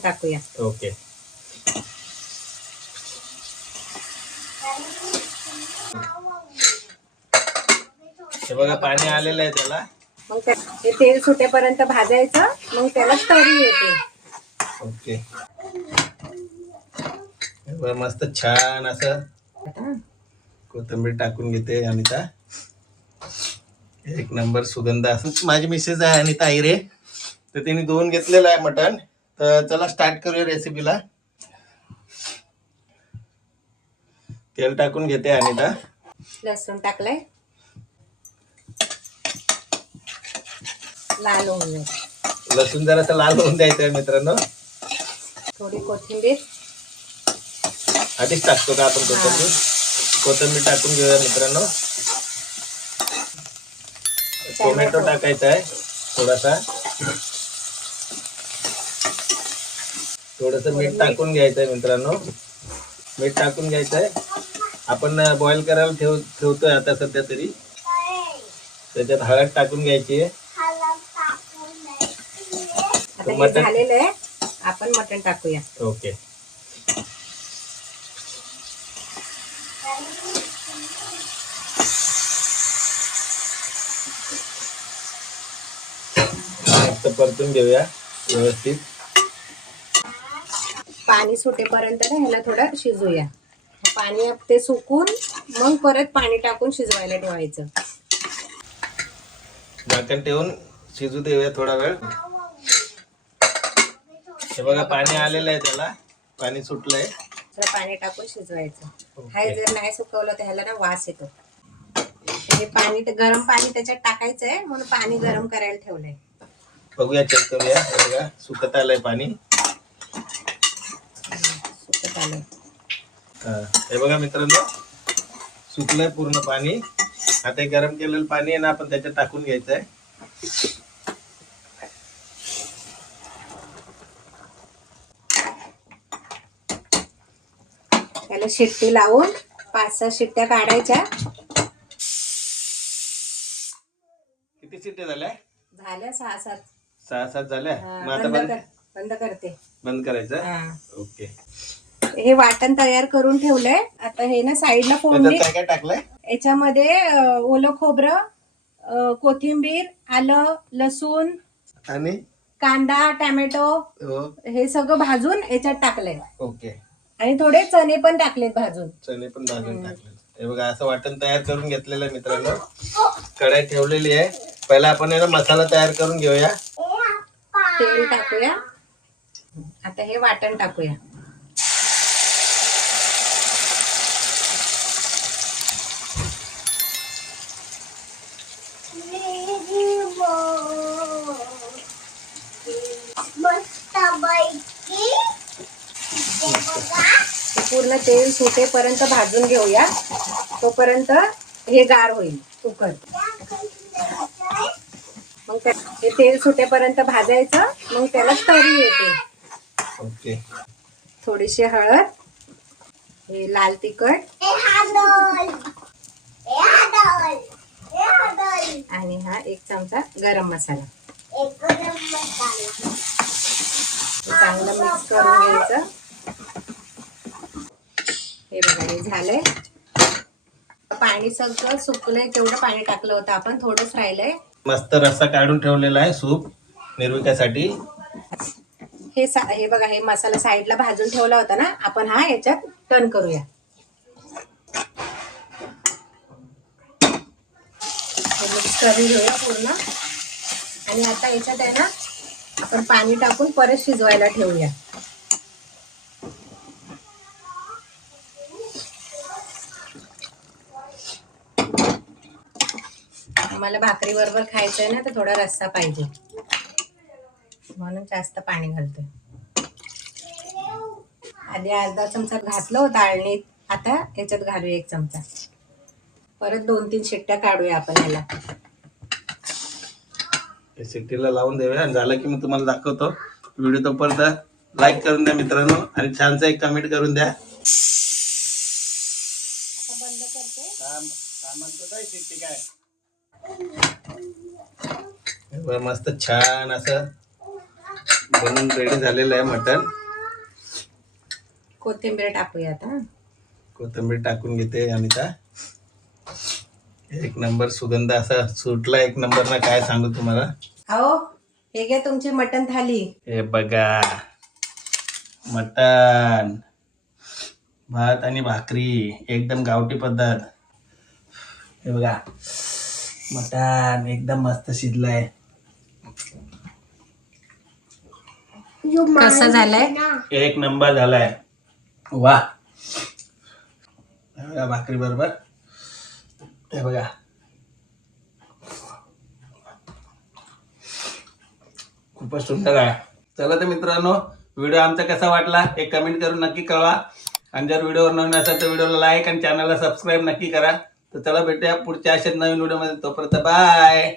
टाकूया. ओके. हे बघा पाणी आलेलं आहे त्याला. मग ते तेल सुटेपर्यंत भाजायचं, मग त्याला तरी येते. ओके. हे बघा मस्त छान असं कोथिंबीर टाकून घेते अनिता. एक नंबर सुगंध असं. माझी मिसेस आहे अनिता आयरे, तर तिने धुवून घेतलेलं आहे मटण. तर चला स्टार्ट करूया रेसिपीला. तेल टाकून घेते अनिता. लसूण टाकलंय, लाल होऊन. लसूण जरासं लाल होऊन द्यायचं आहे मित्रांनो. थोडी कोथिंबीर आधीच टाकतो का आपण कोथिंबीर? कोथिंबीर टाकून घेऊया मित्रांनो. टोमॅटो टाकायचा आहे थोडासा. थोडस मीठ टाकून घ्यायचं आहे मित्रांनो. मीठ टाकून घ्यायचं आहे. आपण बॉईल करायला ठेवतोय आता सध्या तरी. त्याच्यात हळद टाकून घ्यायची आहे. आता हे झालेलं आहे, आपण मटण टाकूया. ओके. परतून घेऊया व्यवस्थित. पाणी सुटेपर्यंत ना ह्याला थोडं शिजूया. पाणी ते सुकून मग परत पाणी टाकून शिजवायला ठेवायचं. झाकण ठेवून शिजू देऊया थोडा वेळ. हे बघा पाणी आलेलं आहे त्याला. पाणी सुटलंय. तर पाणी टाकून शिजवायचं. हाय जर नाही सुकवलं तर ह्याला ना वास येतो. हे पाणी गरम पाणी त्याच्यात टाकायचंय, म्हणून पाणी गरम करायला ठेवलंय. बघूया, चेक करूया. हे बघा सुकत आलंय पाणी. सुकत आलंय. हे बघा मित्रांनो सुकलंय पूर्ण पाणी. आता हे गरम केलेलं पाणी आहे ना, आपण त्याच्यात टाकून घ्यायचंय. त्याला शिट्टी लावून 5-6 शिट्ट्या काढायच्या. किती शिट्ट्या झाल्या? झाल्या 6-7. 6-7 झाल्या. मग आता बंद करते. बंद करायचं. ओके. हे वाटण तयार करून ठेवलंय. आता हे ना साईडला फोडणी. काय काय टाकलंय याच्यामध्ये? ओलं खोबरं, कोथिंबीर, आलं, लसूण आणि कांदा, टोमॅटो हे सगळं भाजून याच्यात टाकलंय. ओके. आणि थोडे चणे पण टाकलेत भाजून. चणे पण भाजून टाकले. हे बघा असं वाटण तयार करून घेतलेलं आहे मित्रांनो. कढाई ठेवलेली आहे. पहिला आपण याला मसाला तयार करून घेऊया. तेल टाकूया. आता हे वाटण टाकूया. पूर्ण तेल सुटेपर्यंत भाजून घेऊया. तोपर्यंत हे गार होईल कुकर. मग ते तेल सुटेपर्यंत भाजायचं, मग त्याला तरी येते. ओके. थोडीशी हळद, हे लाल तिखट आणि हा 1 चमचा गरम मसाला. चांगलं मिक्स करून घ्यायचं. हे बघा हे झालंय. पाणी सगळं सुकलंय. तेवढं पाणी टाकलं होतं आपण, थोडंच राहिलंय. मस्त रस्सा काढून ठेवलेला आहे सूप निर्विकासाठी. हे बघा हे मसाला साईडला भाजून ठेवला होता ना, आपण हा याच्यात टर्न करूया. मिक्स करून घेऊया पूर्ण. आणि आता याच्यात आहे ना आपण पाणी टाकून परत शिजवायला ठेवूया. मला भाकरी बरोबर खायचंय ना, तर थोडा रस्सा पाहिजे, म्हणून जास्त पाणी घालतोय. आधी अर्धा चमचा घातलं होतं आळणीत. आता याच्यात घालूया 1 चमचा. परत 2-3 शिट्ट्या काढूया आपण याला. शिट्टीला लावून देऊया. झालं की मी तुम्हाला दाखवतो. व्हिडिओ तोपर्यंत लाईक करून द्या मित्रांनो, आणि छानसा एक कमेंट करून द्या. बंद करते. काय म्हणतो काय शिट्टी काय? मस्त छान असं बनून रेडी झालेलं आहे मटण. कोथिंबीर टाकूया आता. कोथिंबीर टाकून घेते अनिता. एक नंबर सुगंध असा सुटला, एक नंबर ना, काय सांगू तुम्हाला. अहो हे घ्या तुमची मटण थाली. हे बघा मटण, भात आणि भाकरी, एकदम गावठी पद्धत. हे बघा मटण एकदम मस्त शिजलंय. कसं झालंय? एक नंबर झालाय. वा. हे बघा भाकरी बरोबर. हे बघा खूपच सुंदर आहे. चला तर मित्रांनो, व्हिडिओ आमचा कसा वाटला एक कमेंट करून नक्की कळवा. आणि जर व्हिडिओवर नवीन असेल तर व्हिडिओला लाईक आणि चॅनलला सबस्क्राईब नक्की करा. तर चला भेटूया पुढच्या अशाच नवीन व्हिडिओमध्ये. तोपर्यंत बाय.